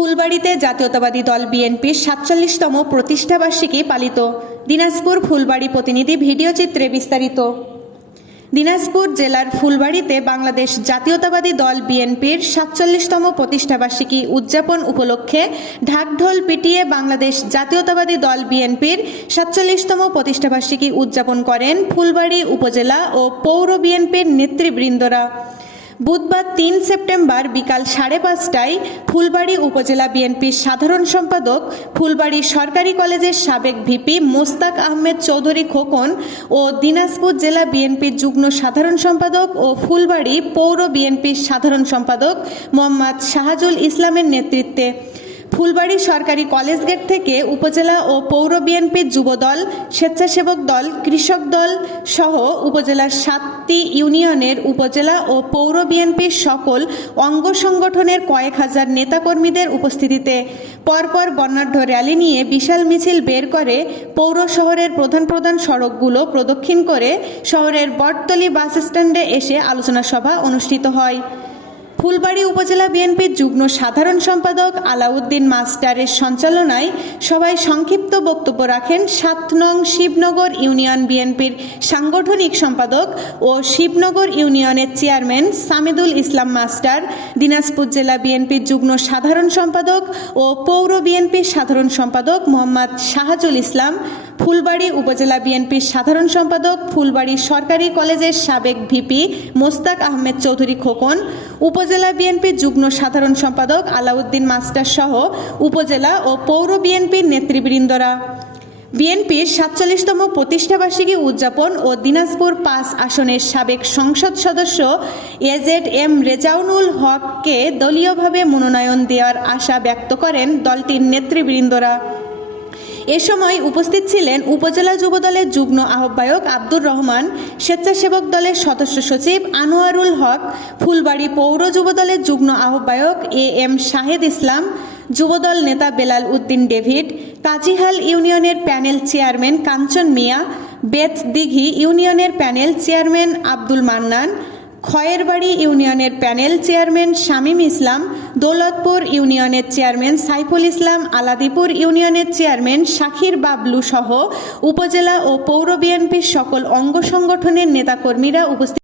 ফুলবাড়ীতে জাতীয়তাবাদী দল বিএনপির ৪৭তম প্রতিষ্ঠাবার্ষিকী পালিত। দিনাজপুর ফুলবাড়ী প্রতিনিধি ভিডিও চিত্রে বিস্তারিত। দিনাজপুর জেলার ফুলবাড়ীতে বাংলাদেশ জাতীয়তাবাদী দল বিএনপির ৪৭তম প্রতিষ্ঠাবার্ষিকী উদযাপন উপলক্ষে ঢাকঢোল পিটিয়ে বাংলাদেশ জাতীয়তাবাদী দল বিএনপির ৪৭তম প্রতিষ্ঠাবার্ষিকী উদযাপন করেন ফুলবাড়ী উপজেলা ও পৌর বিএনপির নেতৃবৃন্দরা। বুধবার ৩ সেপ্টেম্বর বিকাল ৫:৩০টায় ফুলবাড়ী উপজেলা বিএনপির সাধারণ সম্পাদক, ফুলবাড়ী সরকারি কলেজের সাবেক ভিপি মোস্তাক আহমেদ চৌধুরী খোকন ও দিনাজপুর জেলা বিএনপির যুগ্ম সাধারণ সম্পাদক ও ফুলবাড়ী পৌর বিএনপির সাধারণ সম্পাদক মোহাম্মদ শাহাজুল ইসলামের নেতৃত্বে ফুলবাড়ী সরকারি কলেজ গেট থেকে উপজেলা ও পৌর বিএনপির যুবদল, স্বেচ্ছাসেবক দল, কৃষক দল সহ উপজেলার ৭টি ইউনিয়নের উপজেলা ও পৌর বিএনপির সকল অঙ্গ সংগঠনের কয়েক হাজার নেতাকর্মীদের উপস্থিতিতে পরপর বর্ণাঢ্য র্যালি নিয়ে বিশাল মিছিল বের করে পৌর শহরের প্রধান প্রধান সড়কগুলো প্রদক্ষিণ করে শহরের বটতলী বাস স্ট্যান্ডে এসে আলোচনা সভা অনুষ্ঠিত হয়। ফুলবাড়ী উপজেলা বিএনপির যুগ্ম সাধারণ সম্পাদক আলাউদ্দিন মাস্টারের সঞ্চালনায় সভায় সংক্ষিপ্ত বক্তব্য রাখেন ৭ নং শিবনগর ইউনিয়ন বিএনপির সাংগঠনিক সম্পাদক ও শিবনগর ইউনিয়নের চেয়ারম্যান সামিদুল ইসলাম মাস্টার, দিনাজপুর জেলা বিএনপির যুগ্ম সাধারণ সম্পাদক ও পৌর বিএনপির সাধারণ সম্পাদক মোহাম্মদ শাহাজুল ইসলাম, ফুলবাড়ী উপজেলা বিএনপির সাধারণ সম্পাদক, ফুলবাড়ী সরকারি কলেজের সাবেক ভিপি মোস্তাক আহমেদ চৌধুরী খোকন, উপজেলা বিএনপির যুগ্ম সাধারণ সম্পাদক আলাউদ্দিন মাস্টার সহ উপজেলা ও পৌর বিএনপির নেতৃবৃন্দরা বিএনপির ৪৭তম প্রতিষ্ঠাবার্ষিকী উদযাপন ও দিনাজপুর ৫ আসনের সাবেক সংসদ সদস্য এজেড.এম রেজাউনুল হককে দলীয়ভাবে মনোনয়ন দেওয়ার আশা ব্যক্ত করেন দলটির নেতৃবৃন্দরা। এ সময় উপস্থিত ছিলেন উপজেলা যুবদলের যুগ্ম আহ্বায়ক আব্দুর রহমান, স্বেচ্ছাসেবক দলের সদস্য সচিব আনোয়ারুল হক, ফুলবাড়ী পৌর যুবদলের যুগ্ম আহ্বায়ক এ.এম শাহেদ ইসলাম, যুবদল নেতা বেলাল উদ্দিন ডেভিড, কাজিহাল ইউনিয়নের প্যানেল চেয়ারম্যান কাঞ্চন মিয়া, বেতদিঘি ইউনিয়নের প্যানেল চেয়ারম্যান আব্দুল মান্নান, খয়েরবাড়ি ইউনিয়নের প্যানেল চেয়ারম্যান শামীম ইসলাম, দৌলতপুর ইউনিয়নের চেয়ারম্যান সাইফুল ইসলাম, আলাদিপুর ইউনিয়নের চেয়ারম্যান শাকির বাবলু সহ উপজেলা ও পৌর বিএনপির সকল অঙ্গ সংগঠনের নেতাকর্মীরা উপস্থিত